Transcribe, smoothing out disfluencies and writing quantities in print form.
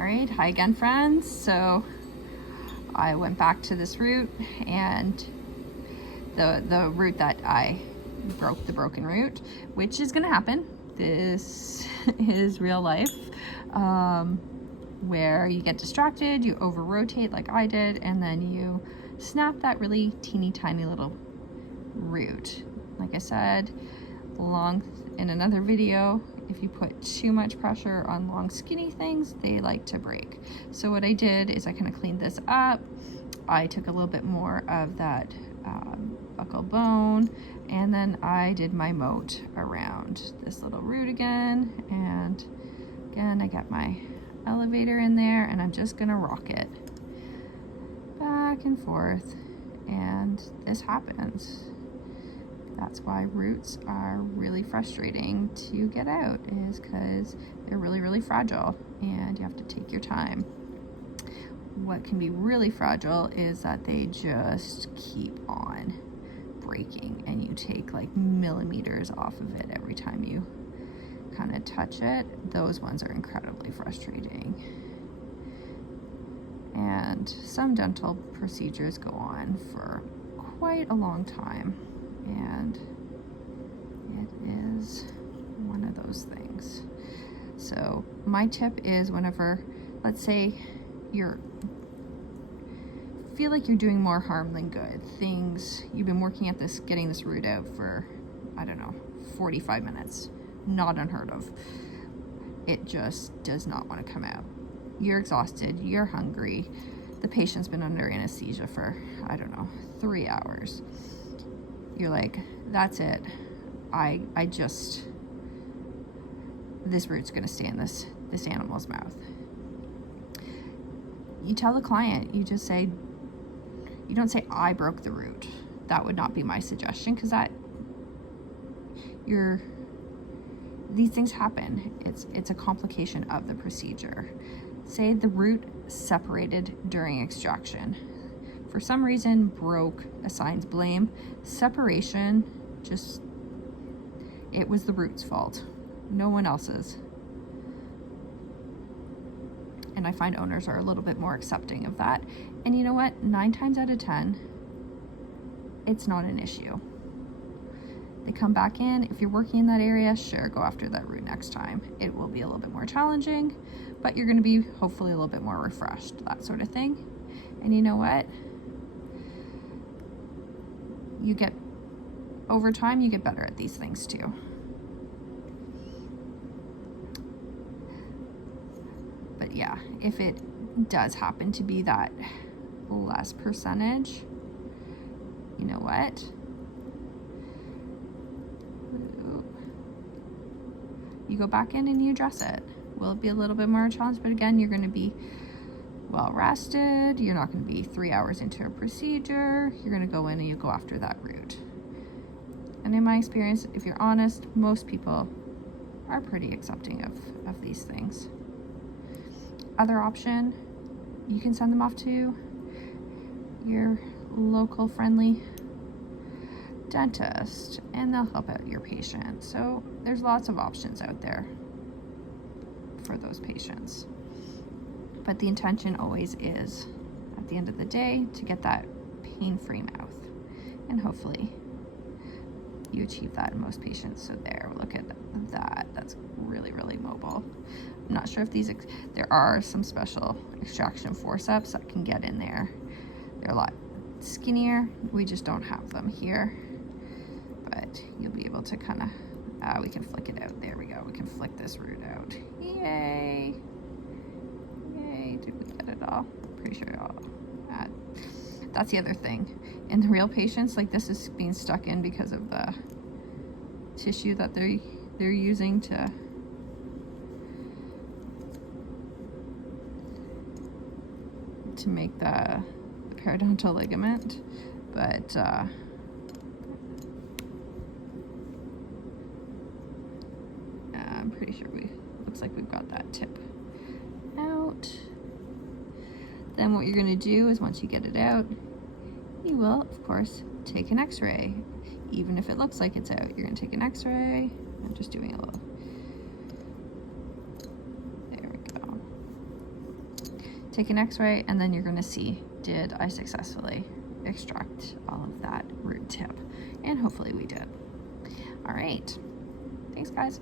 All right, hi again, friends. So I went back to this root, and the root that I broke, the broken root, which is gonna happen. This is real life, where you get distracted, you over rotate like I did, and then you snap that really teeny tiny little root. Like I said, in another video, if you put too much pressure on long skinny things, they like to break. So what I did is I kind of cleaned this up. I took a little bit more of that buccal bone, and then I did my moat around this little root again. And again, I got my elevator in there, and I'm just gonna rock it back and forth, and this happens. That's why roots are really frustrating to get out, is because they're really, really fragile and you have to take your time. What can be really fragile is that they just keep on breaking, and you take like millimeters off of it every time you kind of touch it. Those ones are incredibly frustrating. And some dental procedures go on for quite a long time, and it is one of those things. So my tip is, whenever, let's say you feel like you're doing more harm than good, you've been working at this, getting this root out for, I don't know, 45 minutes, not unheard of. It just does not want to come out. You're exhausted, you're hungry, the patient's been under anesthesia for, I don't know, 3 hours. You're like, that's it. This root's gonna stay in this animal's mouth. You tell the client, you don't say, I broke the root. That would not be my suggestion, because these things happen. It's a complication of the procedure. Say the root separated during extraction. For some reason, broke, assigns blame. Separation, it was the root's fault, no one else's. And I find owners are a little bit more accepting of that. And you know what? 9 times out of 10, it's not an issue. They come back in. If you're working in that area, sure, go after that root next time. It will be a little bit more challenging, but you're going to be hopefully a little bit more refreshed, that sort of thing. And you know what? Over time, you get better at these things too. But yeah, if it does happen to be that less percentage, you know what? You go back in and you address it. Will it be a little bit more challenged? But again, you're going to be well rested. You're not going to be 3 hours into a procedure. You're going to go in and you go after that root. And in my experience, if you're honest, most people are pretty accepting of these things. Other option, you can send them off to your local friendly dentist, and they'll help out your patient. So there's lots of options out there for those patients. But the intention always is, at the end of the day, to get that pain-free mouth. And hopefully you achieve that in most patients. So there, look at that. That's really, really mobile. I'm not sure if there are some special extraction forceps that can get in there. They're a lot skinnier. We just don't have them here. But you'll be able to kind of, we can flick it out. There we go. We can flick this root out. Yay. Yay. Did we get it all? Pretty sure all. That's the other thing. In the real patients, like, this is being stuck in because of the tissue that they're using to make the periodontal ligament. But I'm pretty sure looks like we've got that tip out. Then what you're going to do is, once you get it out, you will, of course, take an x-ray. Even if it looks like it's out, you're going to take an x-ray. I'm just doing a little. There we go. take an x-ray, and then you're going to see, did I successfully extract all of that root tip? And hopefully we did. All right. Thanks, guys.